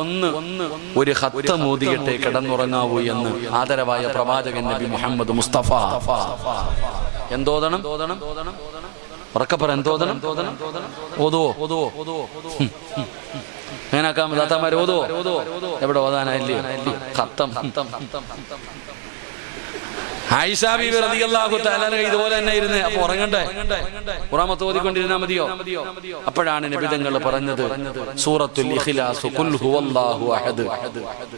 ഒന്ന് ഒരു ഹത്ത മോദിയട്ടെ കിടന്നുറങ്ങാവൂ എന്ന് ആദരവായ പ്രവാചകൻ നബി മുഹമ്മദ് മുസ്തഫ. എന്തോതണം? ഉറക്കപ്പറ എന്തോതണം? ഓതോ ഓതുവോ അങ്ങനാക്കാം ഓതുവോ? എവിടെ ഓതാനായില്ലേ? ഹത്തം ആയിഷ ബീബി റളിയല്ലാഹു തആല ഇതുപോലെ തന്നെ ഇരുന്ന് അപ്പൊ ഉറങ്ങണ്ടേ? ഖുറാമത്ത് ഓതിക്കൊണ്ടിരുന്നാ മതിയോ? അപ്പോഴാണ് നബിതങ്ങൾ പറഞ്ഞത് സൂറത്തുൽ ഇഖ്ലാസ് കുൽ ഹുവല്ലാഹു അഹദ്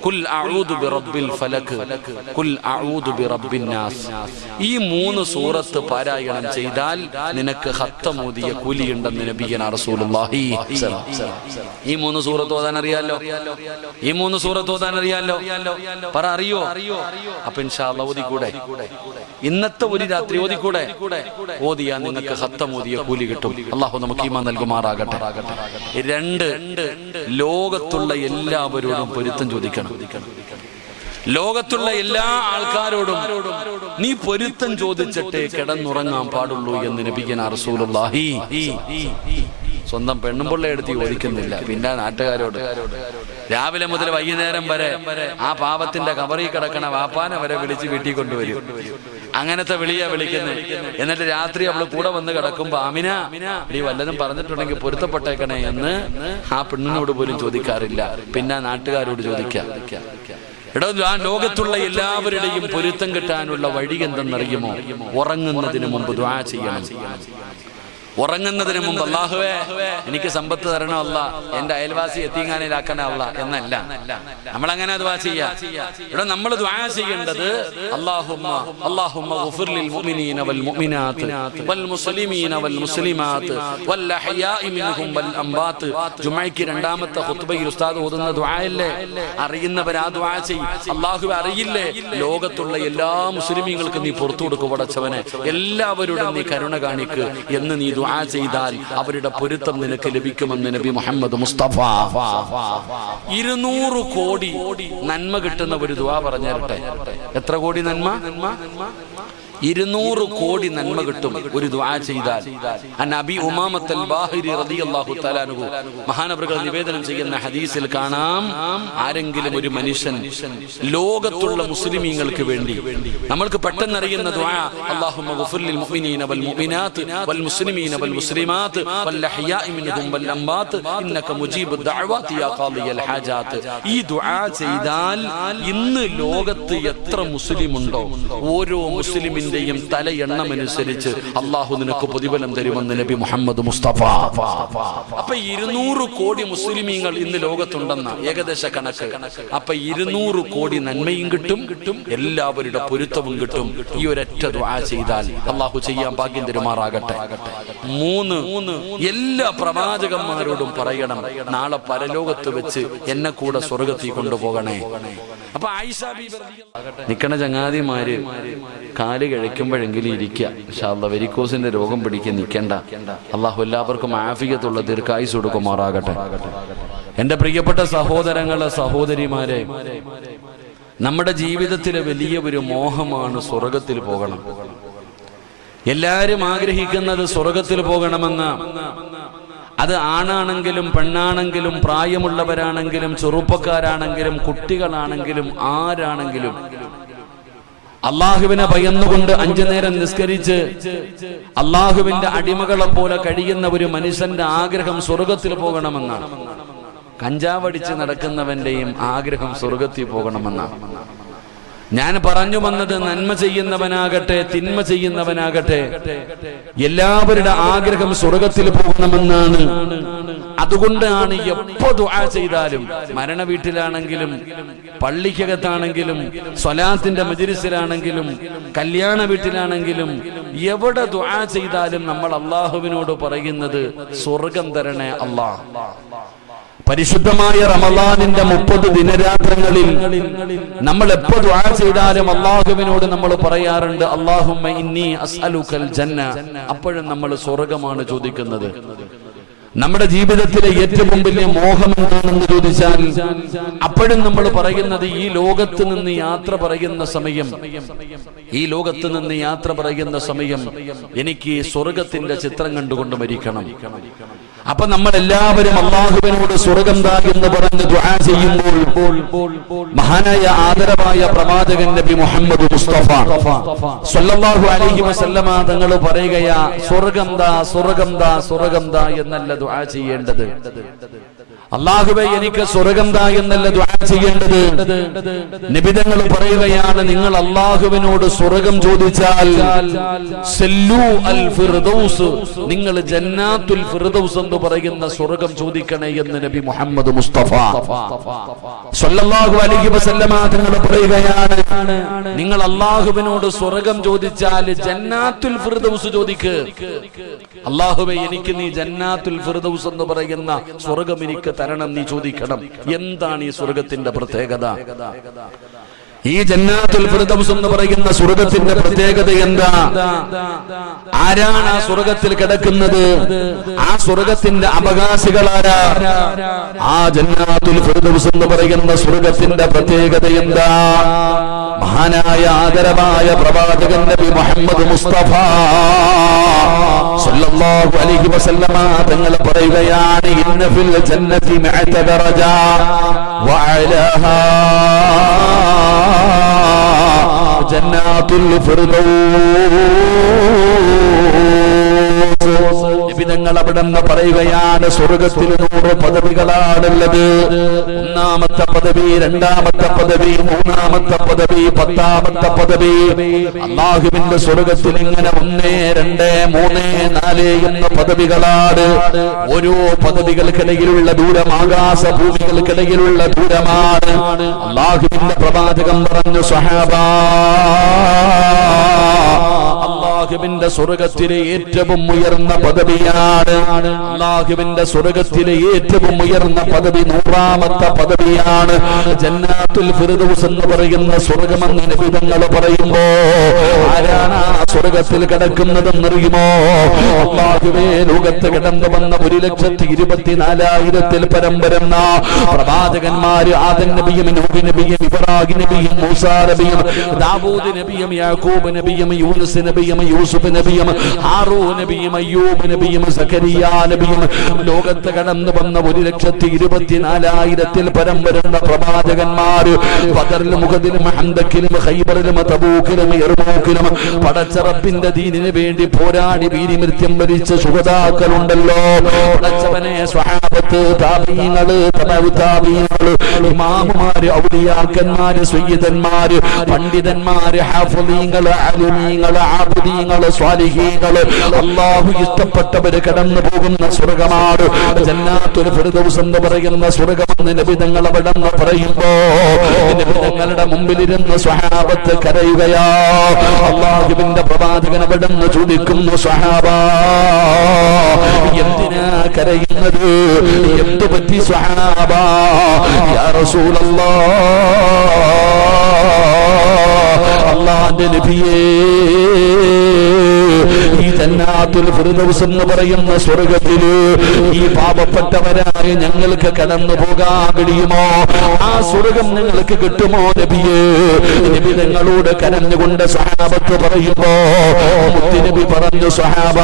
കുൽ അഊദു ബിറബ്ബിൽ ഫലക് കുൽ അഊദു ബിറബ്ബിൻ നാസ്. ഈ മൂന്ന് സൂറത്ത് പാരായണം ചെയ്താൽ നിനക്ക് ഹത്തമോദിയ കുലി കൂലിയുണ്ടെന്ന് നബിയന റസൂലുള്ളാഹി ഈ മൂന്ന് സൂറത്ത് ഓതാൻ അറിയാലോ? ഈ മൂന്ന് സൂറത്ത് ഓതാൻ അറിയാലോ? പറ അറിയോ? അപ്പൊ ഇൻഷാ അല്ലാഹ് ഓതിക്കൂടെ? ഇന്നത്തെ ഒരു രാത്രി ഓതിക്കൂടെ? ഓതിയാ നിങ്ങൾക്ക് ഹത്തം ഓതിയ കൂലി കിട്ടും. അള്ളാഹു നമുക്ക് ഈമാ നൽകുമാറാകട്ടെ. രണ്ട് ലോകത്തുള്ള എല്ലാവരോടും പൊരുത്തം ചോദിക്കണം. ലോകത്തുള്ള എല്ലാ ആൾക്കാരോടും നീ പൊരുത്തം ചോദിച്ചിട്ടേ കിടന്നുറങ്ങാൻ പാടുള്ളൂ എന്ന് നബിക്കന റസൂലുള്ളാഹി. സ്വന്തം പെണ്ണുമ്പിള്ള എടുത്ത് ചോദിക്കുന്നില്ല പിന്നെ നാട്ടുകാരോട് രാവിലെ മുതൽ വൈകുന്നേരം വരെ ആ പാപത്തിന്റെ കവറി കിടക്കണ വാപ്പാനെ വരെ വിളിച്ച് വീട്ടിൽ കൊണ്ടുവരും. അങ്ങനത്തെ വിളിയാ വിളിക്കുന്നത് എന്നിട്ട് രാത്രി അവൾ കൂടെ വന്ന് കിടക്കുമ്പോ അമിന നീ വല്ലതും പറഞ്ഞിട്ടുണ്ടെങ്കിൽ പൊരുത്തപ്പെട്ടേക്കണേ എന്ന് ആ പെണ്ണിനോട് പോലും ചോദിക്കാറില്ല. പിന്നെ നാട്ടുകാരോട് ചോദിക്കാം. എടോ ആ ലോകത്തുള്ള എല്ലാവരുടെയും പൊരുത്തം കിട്ടാനുള്ള വഴി എന്തെന്നറിയുമോ? ഉറങ്ങുന്നതിന് മുമ്പ് ദ്വാ ചെയ്യണം. ഉറങ്ങുന്നതിന് മുമ്പ് അള്ളാഹുവേ എനിക്ക് സമ്പത്ത് തരണമല്ല എന്റെ അയൽവാസി എത്തിങ്ങാനിലാക്കണമല്ല എന്നല്ല. നമ്മൾ അങ്ങനെ ദ്വാ ചെയ്യാ. ഇവിടെ നമ്മൾ ദ്വാ ചെയ്യേണ്ടത് അല്ലാഹുമ്മ അല്ലാഹുമ്മ ഗുഫിർലിൽ മുഅ്മിനീന വൽ മുഅ്മിനാത്ത് വൽ മുസ്ലിമീന വൽ മുസ്ലിമാത്ത് വൽ അഹ്യാഇ രണ്ടാമത്തെ ഖുത്ബയിൽ ഉസ്താദ് ഓതുന്ന ദ്വായല്ലേ അറിയുന്നവർ ആ ദുആ ചെയ്യും. അല്ലാഹു അറിയില്ലേ? ലോകത്തുള്ള എല്ലാ മുസ്ലിമീങ്ങൾക്കും നീ പുറത്തു കൊടുക്കുക പടച്ചവനെ എല്ലാവരോടും നീ കരുണ കാണിക്ക് എന്ന് നീ ദുആ ചെയ്താൽ അവരുടെ പൊരുത്തം നിനക്ക് ലഭിക്കുമെന്ന് നബി മുഹമ്മദ് മുസ്തഫ. ഇരുന്നൂറ് കോടി നന്മ കിട്ടുന്ന ഒരു ദുആ പറഞ്ഞു തരട്ടെ എത്ര കോടി നന്മ? ഇരുന്നൂറ് കോടി നന്മ കിട്ടും ഒരു ദുആ ചെയ്താൽ. നബി ഉമാമത്തൽ ബാഹിരി റളിയല്ലാഹു തആല അൻഹു. മഹാനവറുകൾ നിവേദനം ചെയ്യുന്ന ഹദീസിൽ കാണാം ആരെങ്കിലും ഒരു മനുഷ്യൻ ലോകത്തുള്ള മുസ്ലിമീങ്ങൾക്ക് വേണ്ടി നമ്മൾക്ക് പെട്ടെന്ന് അറിയുന്ന ദുആ അല്ലാഹുമ്മ ഗുഫിർലിൽ മുഅ്മിനീന വൽ മുഅ്മിനാത്ത് വൽ മുസ്ലിമീന വൽ മുസ്ലിമാത്ത് വൽ അഹ്യാഇ മിൻഹും വൽ അംബാത്ത് ഇന്നക മുജീബു ദഅവാതി യാ ഖാദിയൽ ഹാജാത്ത്. ഈ ദുആ ചെയ്താൽ ഇന്ന് ലോകത്ത് എത്ര മുസ്ലിം ഉണ്ടോ ഓരോ മുസ്ലിമിന്റെയും തല എണ്ണമനുസരിച്ച് അള്ളാഹു നിനക്ക് പ്രതിഫലം തരുമെന്ന് നബി മുഹമ്മദ് മുസ്തഫ. അപ്പൊ ഇരുന്നൂറ് കോടി മുസ്ലിമീങ്ങൾ ഇന്ന് ലോകത്തുണ്ടെന്ന ഏകദേശ കണക്ക്. അപ്പൊ ഇരുന്നൂറ് കോടി നന്മയും കിട്ടും കിട്ടും എല്ലാവരുടെ പൊരുത്തവും കിട്ടും. ഈ ഒരൊറ്റ ദ്വാ ചെയ്താൽ അള്ളാഹു ചെയ്യാൻ ഭാഗ്യം തരുമാറാകട്ടെ. മൂന്ന് എല്ലാ പ്രവാചകന്മാരോടും പറയണം നാളെ പരലോകത്ത് വെച്ച് എന്നെ കൂടെ സ്വർഗത്തിൽ കൊണ്ടുപോകണേ. അപ്പൊ ആയിഷ നിക്കണ ചങ്ങാതിമാര് കാൽ കഴിക്കുമ്പോഴെങ്കിലും ഇരിക്കുക. ഇൻഷാല്ല വെരിക്കോസിന്റെ രോഗം പിടിക്കാൻ നിൽക്കേണ്ട. അള്ളാഹു എല്ലാവർക്കും ആഫിയത്തുള്ള ദീർഘായുസ് കൊടുക്കുമാറാകട്ടെ. എന്റെ പ്രിയപ്പെട്ട സഹോദരങ്ങളെ സഹോദരിമാരെ നമ്മുടെ ജീവിതത്തിലെ വലിയ ഒരു മോഹമാണ് സ്വർഗത്തിൽ പോകണം. എല്ലാരും ആഗ്രഹിക്കുന്നത് സ്വർഗത്തിൽ പോകണമെന്ന്. അത് ആണാണെങ്കിലും പെണ്ണാണെങ്കിലും പ്രായമുള്ളവരാണെങ്കിലും ചെറുപ്പക്കാരാണെങ്കിലും കുട്ടികളാണെങ്കിലും ആരാണെങ്കിലും അള്ളാഹുവിനെ ഭയന്നുകൊണ്ട് അഞ്ചു നേരം നിസ്കരിച്ച് അള്ളാഹുവിന്റെ അടിമകളെ പോലെ കഴിയുന്ന ഒരു മനുഷ്യന്റെ ആഗ്രഹം സ്വർഗത്തിൽ പോകണമെന്നാണ്. കഞ്ചാവടിച്ച് നടക്കുന്നവന്റെയും ആഗ്രഹം സ്വർഗത്തിൽ പോകണമെന്നാണ്. ഞാൻ പറഞ്ഞു വന്നത് നന്മ ചെയ്യുന്നവനാകട്ടെ തിന്മ ചെയ്യുന്നവനാകട്ടെ. എല്ലാവരുടെ ആഗ്രഹം സ്വർഗത്തിൽ പോകണമെന്നാണ്. അതുകൊണ്ടാണ് എപ്പോ ദുആ ചെയ്താലും മരണ വീട്ടിലാണെങ്കിലും പള്ളിക്കകത്താണെങ്കിലും സ്വലാത്തിന്റെ മജിരിസിലാണെങ്കിലും കല്യാണ വീട്ടിലാണെങ്കിലും എവിടെ ദുആ ചെയ്താലും നമ്മൾ അള്ളാഹുവിനോട് പറയുന്നത് സ്വർഗം തരണേ അള്ളാഹ് പരിശുദ്ധമായ റമലാനിന്റെ മുപ്പത് ദിനരാത്രങ്ങളിൽ നമ്മൾ എപ്പോ ദ്വാ ചെയ്താലും അള്ളാഹുവിനോട് നമ്മൾ പറയാറുണ്ട് അള്ളാഹുമ്മ ഇന്നി അസ്അലുക്കൽ ജന്ന. അപ്പോഴും നമ്മൾ സ്വർഗമാണ് ചോദിക്കുന്നത്. നമ്മുടെ ജീവിതത്തിലെ ഏറ്റവും വലിയ മോഹം എന്താണെന്ന് ചോദിച്ചാൽ അപ്പോഴും നമ്മൾ പറയുന്നത് ഈ ലോകത്ത് നിന്ന് യാത്ര പറയുന്ന സമയം. ഈ ലോകത്ത് നിന്ന് യാത്ര പറയുന്ന സമയം എനിക്ക് സ്വർഗത്തിന്റെ ചിത്രം കണ്ടുകൊണ്ട് മരിക്കണം. അപ്പൊ നമ്മൾ എല്ലാവരും അള്ളാഹുവിനോട് സ്വർഗം താ എന്ന് പറഞ്ഞ് ദുആ ചെയ്യുമ്പോൾ മഹാനായ ആദരവായ പ്രവാചകൻ നബി മുഹമ്മദ് മുസ്തഫ സല്ലല്ലാഹു അലൈഹി വസല്ലമ തങ്ങൾ പറയുകയാ സ്വർഗം ദാ സ്വർഗം ദാ സ്വർഗം ദാ എന്നല്ല ദുആ ചെയ്യേണ്ടത്. അള്ളാഹുബെ എനിക്ക് സ്വർഗം താ എന്നല്ല ദുആ ചെയ്യേണ്ടത്? നിബിതങ്ങൾ പറയുകയാണ് നിങ്ങൾ അള്ളാഹുവിനോട് സ്വർഗം ചോദിച്ചാൽ സെല്ലു ഫിർദൗസ് നിങ്ങൾ ജന്നാത്തുൽ ഫിർദൗസ് എന്ന് പറയുന്ന സ്വർഗം ചോദിക്കണേ എന്ന് നബി മുഹമ്മദ് മുസ്തഫ. സല്ലല്ലാഹു അലൈഹി വസല്ലമ തങ്ങൾ പറയുകയാണ് നിങ്ങൾ അള്ളാഹുവിനോട് സ്വർഗം ചോദിച്ചാൽ ജന്നാത്തുൽ ഫിർദൗസ് ചോദിക്ക്. അള്ളാഹുബെ എനിക്ക് നീ ജന്നാത്തുൽ ഫിർദൗസ് എന്ന് പറയുന്ന സ്വർഗം എനിക്ക് തരണം നീ ചോദിക്കണം. എന്താണ് ഈ സ്വർഗത്തിന്റെ പ്രത്യേകത? ഈ ജന്നാത്തുൽ ഫിർദൗസ് എന്ന് പറയുന്ന സ്വർഗത്തിന്റെ പ്രത്യേകത എന്താ? ആരാണ് ആ സ്വർഗത്തിൽ കിടക്കുന്നത്? ആ സ്വർഗത്തിന്റെ അവകാശികളാരാ ആ ജന്നാത്തുൽ ഫിർദൗസ് എന്ന് പറയുന്ന സ്വർഗത്തിന്റെ പ്രത്യേകത എന്താ? മഹാനായ ആദരവായ പ്രവാചകൻ നബി മുഹമ്മദ് മുസ്തഫ സല്ലല്ലാഹു അലൈഹി വസല്ലമ തങ്ങൾ പറയുകയാണ് ഇന്ന ഫിൽ ജന്നതി മഅത ദറജ വഅലഹാ ജന്നാത്തുൽ ഫിർദൗസ്. നിബിതങ്ങൾ അവിടെ നിന്ന് പറയുകയാണ്. സ്വർഗത്തിൽ നൂറ് പദവികളാണുള്ളത്. ഒന്നാമത്തെ പദവി രണ്ടാമത്തെ പദവി മൂന്നാമത്തെ പദവി പത്താമത്തെ പദവി. അള്ളാഹുവിന്റെ സ്വർഗത്തിൽ ഇങ്ങനെ ഒന്നേ രണ്ട് മൂന്ന് നാല് എന്ന പദവികളാണ്. ഓരോ പദവികൾക്കിടയിലുള്ള ദൂരം ആകാശ ഭൂമികൾക്കിടയിലുള്ള ദൂരമാണ്. അള്ളാഹുവിന്റെ പ്രവാചകം പറഞ്ഞു സഹാബാ അള്ളാഹുവിന്റെ സ്വർഗത്തിലെ ഏറ്റവും ഉയർന്ന പദവിയാണ്. അള്ളാഹുവിന്റെ സ്വർഗത്തിലെ ഏറ്റവും ഉയർന്ന പദവി നൂറാമത്തെ പദവിയാണ്. ജന്നാത്തുൽ ഫിർദൗസ് എന്ന് പറയുന്ന സ്വർഗമെന്ന് നിബിതങ്ങൾ പറയുമ്പോ ആരാണ് ആ സ്വർഗത്തിൽ കിടക്കുന്നതെന്നറിയുമോ? അള്ളാഹുവേ ലോകത്ത് കിടന്നു വന്ന ഒരു ലക്ഷത്തി ഇരുപത്തിനാലായിരത്തിൽ പരം വരുന്ന പ്രവാചകന്മാര് ആദൻ നബിയും നൂഹ് നബിയും ഇബ്രാഹിം നബിയും മൂസാ നബിയും ദാവൂദ് നബിയും യാക്കൂബ് നബിയും യൂനുസ് നബിയും യൂസുഫ് നബിയും ഹാറൂ നബിയും അയ്യൂബ് നബിയും സക്കരിയ നബിയും ലോകത്ത് കടന്നു വന്ന ഒരു ലക്ഷത്തി ഇരുപത്തിനാലായിരത്തിൽ പരം വരുന്ന പ്രവാചകന്മാർ ബദറിലും മുഖദിലും ഹന്തക്കിലും ഹൈബറിലും തബൂക്കിലും എറുമൂക്കിലും പടച്ചറപ്പിന്റെ ദീനിന് വേണ്ടി പോരാടി വീരിമൃത്യം വരിച്ച സുഹതാക്കളുണ്ടല്ലോ പടച്ചവനെ ഇമാമുമാര് ഔലിയാക്കന്മാര് പണ്ഡിതന്മാര് സ്വാലിഹീങ്ങൾ. ഇഷ്ടപ്പെട്ടവര് കടന്നു പോകുന്ന സ്വർഗമാണ്. ജന്നാത്തൊരു എന്ന് പറയുന്ന സ്വർഗമെന്ന് നബിതങ്ങൾ അവിടെ പറയുമ്പോ നബിതങ്ങളുടെ മുമ്പിലിരുന്ന് സ്വഹാബത്ത് കരയുകയാ. അള്ളാഹുവിന്റെ പ്രവാചകൻ അവിടെ ചോദിക്കുന്നു സ്വഹാബ എന്തിനാ കരയുന്നത്? എന്തു പറ്റി സ്വഹാബ യാ റസൂലല്ലാഹ് പറയുന്ന സ്വർഗത്തിൽ ഈ പാപപ്പെട്ടവരായ ഞങ്ങൾക്ക് കടന്നു പോകാൻ കഴിയുമോ? ആ സ്വർഗം നിങ്ങൾക്ക് കിട്ടുമോ നബിയേ? നബി നിങ്ങളോട് കരഞ്ഞുകൊണ്ട് സഹാബത്ത് പറയുമ്പോ മുത്തുനബി പറഞ്ഞു സഹാബ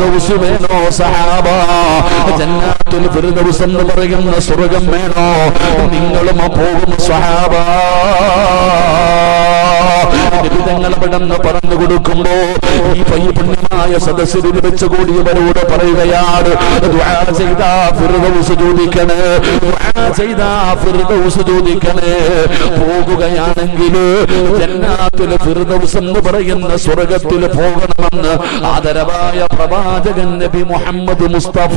ഫിർദൗസ് വേണോ സഹാബ ജന്നാത്തുൽ ഫിർദൗസ് എന്ന് പറയുന്ന സ്വർഗം വേണോ നിങ്ങളും പോകും സഹാബ പറഞ്ഞു കൊടുക്കുമ്പോ ഈ പയ്യപുണ്യമായ സദസ്സിൽ വെച്ച് കൂടിയവരോട് പറയുകയാണ് പോകുകയാണെങ്കിൽ എന്ന് പറയുന്ന സ്വർഗത്തിൽ പോകണമെന്ന് ആദരവായ പ്രവാചകൻ നബി മുഹമ്മദ് മുസ്തഫ